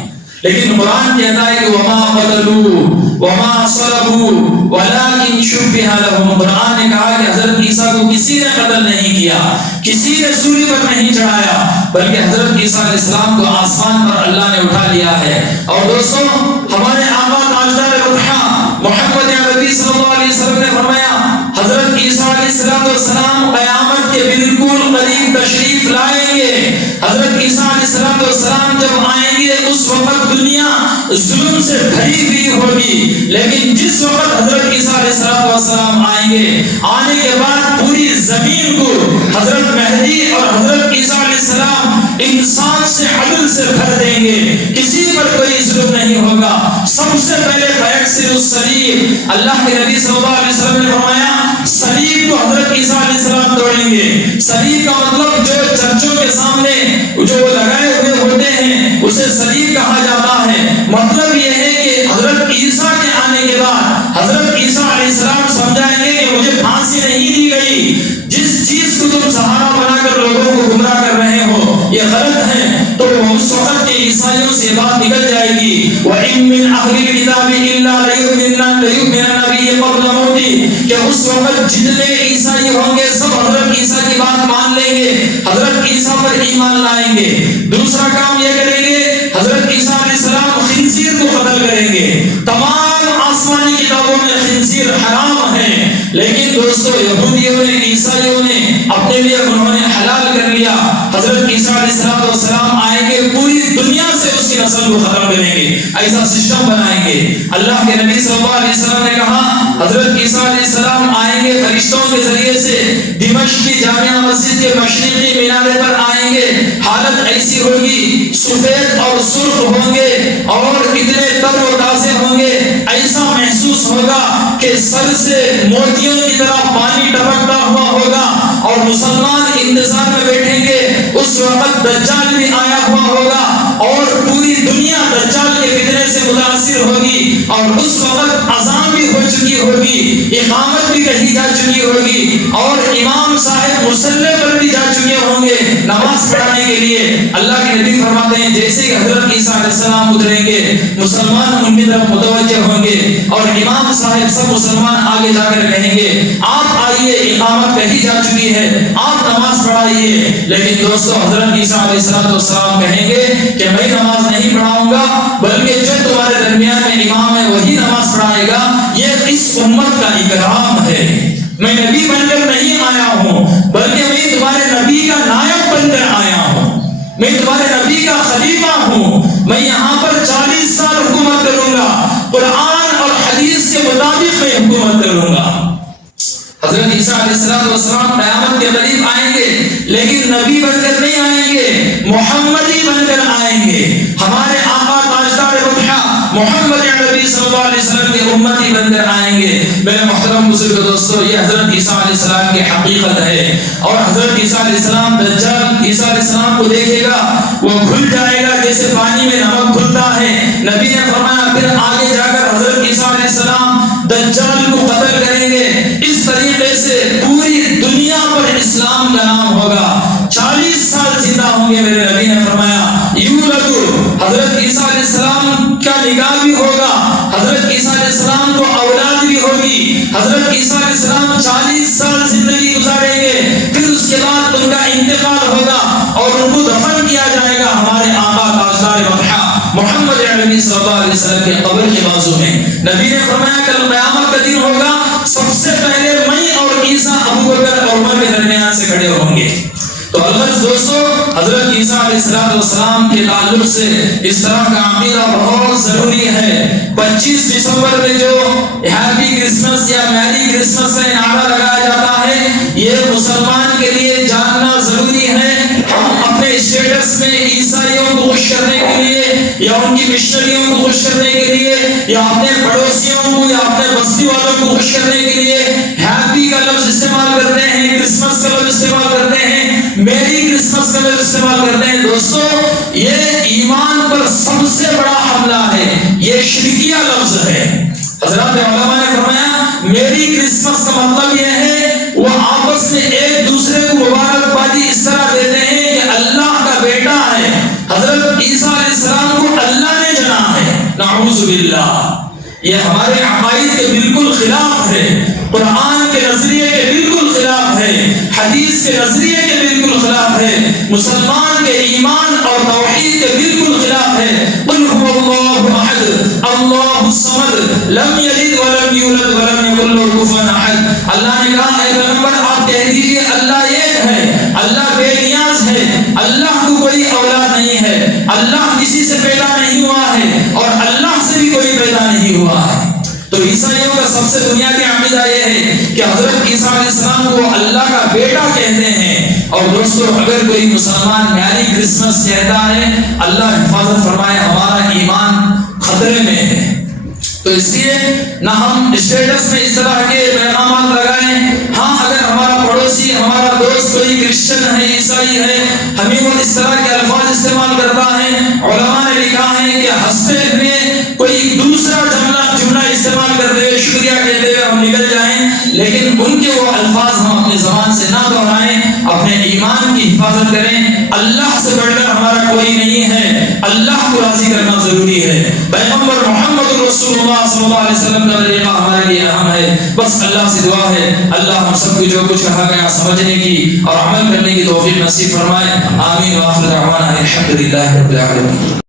لیکن قرآن کہتا ہے کہ وما قتلوا وما صلبوا ولكن شبه لهم، قرآن نے کہا کہ حضرت عیسیٰ کو کسی نے قتل نہیں کیا، کسی نے سولی پر نہیں چڑھایا، بلکہ حضرت عیسیٰ علیہ السلام کو آسمان پر اللہ نے اٹھا لیا ہے۔ اور دوستوں ہمارے آقا تاجدار وطحہ محمد عربی صلی اللہ علیہ بھری ہوئی ہوگی، لیکن جس وقت حضرت عیسیٰ علیہ السلام آئیں گے، آنے کے بعد پوری زمین کو حضرت مہدی اور حضرت عیسیٰ علیہ السلام انصاف سے، عدل سے بھر دیں گے، کسی پر کوئی ظلم نہیں ہوگا۔ سب سے پہلے فیکسر الصلیب، اللہ کے نبی صلی اللہ علیہ وسلم نے فرمایا صلیب کو حضرت عیسیٰ علیہ السلام توڑیں گے۔ صلیب کا مطلب جو چرچوں کے سامنے جو لگائے ہوئے ہوتے ہیں اسے صلیب کہا جاتا ہے۔ مطلب یہ ہے کہ حضرت عیسیٰ کے آنے کے بعد حضرت عیسیٰ علیہ السلام سمجھائیں گے کہ مجھے پھانسی نہیں دی گئی، جس چیز کو تم سہارا بنا کر لوگوں کو گمراہ کر رہے ہو یہ غلط ہے، تو اس وقت کے عیسائیوں سے بات نکل جائے گی۔ وَإِن مِّنْ أَهْلِ الْكِتَابِ إِلَّا لَيُؤْمِنَنَّ بِهِ قَبْلَ مَوْتِهِ، کہ اس وقت جتنے عیسائی ہوں گے سب حضرت عیسیٰ کی بات مان لیں گے، حضرت عیسیٰ پر ایمان لائیں گے۔ دوسرا کام یہ کریں گے، حضرت عیسیٰ علیہ السلام خنزیر کو قتل کریں گے۔ تمام آسمانی کتابوں میں خنزیر حرام ہے، لیکن دوستو یہودیوں نے، عیسائیوں نے اپنے لیے انہوں نے حلال کر لیا۔ حضرت عیسیٰ علیہ السلام آئیں گے، پوری دنیا سے اس کی نسل کو ختم کریں گے، ایسا سسٹم بنائیں گے۔ اللہ کے نبی صلی اللہ علیہ وسلم نے کہا حضرت عیسیٰ علیہ السلام آئیں گے فرشتوں کے ذریعے سے، دمشق کی جامع مسجد کے مشرقی مینارے پر آئیں گے، حالت ایسی ہوگی سفید اور سرخ ہوں گے اور اتنے تر و تازے ہوں گے، ایسا محسوس ہوگا کہ سر سے موتیوں کی طرح پانی ٹپکتا ہوا ہوگا، اور مسلمان انتظار میں بیٹھیں گے۔ اس وقت دجال بھی آیا ہوا ہوگا اور پوری دنیا دجال کے فتنے سے متاثر ہوگی، اور اس وقت اذان بھی ہو چکی ہوگی، اقامت بھی کہی جا چکی ہوگی، اور امام صاحب مصلی پر بھی جا چکے ہوں گے نماز پڑھانے کے لیے۔ اللہ کے نبی فرماتے ہیں جیسے کہ حضرت عیسیٰ علیہ السلام اتریں گے مسلمان ان کی طرف متوجہ ہوں گے، اور امام صاحب سب مسلمان آگے جا کر کہیں گے آپ آئیے، اقامت کہی جا چکی ہے، آپ نماز پڑھائیے۔ لیکن دوستو حضرت عیسیٰ علیہ السلام کہیں گے کہ میں نماز نہیں پڑھاؤں گا، بلکہ جو تمہارے درمیان میں امام ہے وہی نماز پڑھائے گا، یہ اس امت کا اکرام ہے۔ میں نبی بن کر نہیں آیا ہوں، بلکہ میں تمہارے نبی کا نائب بن کر آیا ہوں، میں تمہارے نبی کا خلیفہ ہوں، میں یہاں پر 40 سال حکومت کروں گا، قرآن اور حدیث کے مطابق میں حکومت کروں گا۔ حضرت عیسیٰ علیہ السلام قیامت کے قریب آئیں گے، لیکن نبی بن کر نہیں آئیں گے، محمدی بن کر آئیں گے۔ ہمارے آقا تاجدار مدحہ محمد نبی صلی اللہ علیہ وسلم کے امتی بن کر آئیں گے۔ میرے محترم بزرگ دوستو، یہ حضرت عیسیٰ علیہ السلام کی حقیقت ہے، اور حضرت عیسیٰ علیہ السلام دجال عیسیٰ علیہ السلام کو دیکھے گا، وہ کھل جائے گا جیسے پانی میں نمک کھلتا ہے۔ نبی نے فرمایا پھر آگے جا کر حضرت عیسیٰ علیہ السلام دجال کو قتل کریں گے۔ اس طریقے سے پوری دنیا پر اسلام کا نام ہوگا، 40 سال زندہ ہوں گے۔ میرے نبی نے فرمایا یولد، حضرت عیسیٰ علیہ السلام کا نکاح بھی ہوگا، حضرت عیسیٰ علیہ السلام کو اولاد بھی ہوگی، حضرت عیسیٰ علیہ السلام 40 سال زندگی گزاریں گے، پھر اس کے بعد ان کا انتقال ہوگا اور ان کو دفن کیا جائے گا ہمارے آقا تاجدار مدحہ محمد نبی صلی اللہ علیہ وسلم کے قبر کے بازو میں۔ نبی نے فرمایا کل قیامت کا دن ہوگا، سب سے پہلے میں اور عیسیٰ ابو بکر اور عمر کے درمیان سے کھڑے ہوں گے۔ تو الغرض دوستو حضرت عیسیٰ علیہ السلام کے تعلق سے اس طرح کا عقیدہ بہت ضروری ہے۔ 25 دسمبر میں جو ہیپی کرسمس یا میری کرسمس کا نعرہ لگایا جاتا ہے، یہ مسلمان کے لیے جاننا ضروری ہے۔ ہم اپنے اسٹیٹس میں عیسائیوں کو خوش کرنے کے لیے یا ان کی مشنریوں کو خوش کرنے کے لیے یا اپنے پڑوسیوں کو یا اپنے بستی والوں کو خوش کرنے کے لیے ہیپی کا لفظ استعمال کرتے ہیں، کرسمس کا لفظ استعمال کرتے ہیں، میری کرسمس کا لفظ استعمال کرتے ہیں۔ دوستو یہ ایمان پر سب سے بڑا حملہ ہے، یہ شرکیہ لفظ ہے۔ حضرات علماء نے فرمایا میری کرسمس کا مطلب یہ ہے وہ آپس میں ایک دوسرے کو مبارکبادی اس طرح دیتے ہیں کہ اللہ کا بیٹا ہے، حضرت عیسیٰ علیہ السلام کو اللہ نے جنا ہے، نعوذ باللہ۔ یہ ہمارے عقائد کے بالکل خلاف ہے، قرآن کے نظریے کے بالکل خلاف ہے، حدیث کے نظریے کے بالکل خلاف ہے، مسلمان کے ایمان اور توحید کے بالکل خلاف ہے۔ قل هو اللہ احد اللہ الصمد لم یلد ولم یولد ولم یکن له کفوا احد۔ اللہ نے کہا اے پیغمبر آپ کہہ دیجئے اللہ ایک ہے، اللہ بے نیاز ہے، اللہ کو کوئی اولاد نہیں ہے، اللہ کسی سے پیدا نہیں ہوا ہے اور اللہ سے بھی کوئی پیدا عیسائیوں کا سب سے بنیادی عقیدہ یہ ہے کہ حضرت عیسیٰ علیہ السلام کو اللہ کا بیٹا کہتے ہیں۔ اور دوستو اگر کوئی مسلمان میری کرسمس کہتا ہے، اللہ حفاظت فرمائے ہمارا ایمان خطرے میں ہے۔ تو اس لیے نہ ہم اسٹیٹس میں اس طرح کے پیغامات لگائیں۔ ہاں اگر ہمارا پڑوسی، ہمارا دوست کوئی کرسچن ہے، عیسائی ہے، ہمیں وہ اس طرح کے الفاظ استعمال کرتا ہے، علماء نے لکھا ہے کہ ہنستے ہوئے کوئی دوسرا جملہ استعمال کرتے ہوئے، شکریہ کہتے ہوئے ہم نکل جائیں، لیکن ان کے وہ الفاظ ہم اپنی زبان سے نہ دہرائیں، اپنے ایمان کی حفاظت کریں۔ اللہ سے بڑھ کر ہمارا کوئی نہیں ہے، اللہ کو راضی کرنا ضروری ہے۔ پیغمبر محمد رسول اللہ صلی اللہ علیہ وسلم کا طریقہ ہمارے لیے اہم ہے۔ بس اللہ سے دعا ہے اللہ ہم سب کو جو کچھ کہا گیا سمجھنے کی اور عمل کرنے کی توفیق نصیب فرمائے۔ آمین۔ وآخر دعوانا الحمد للہ رب العالمین۔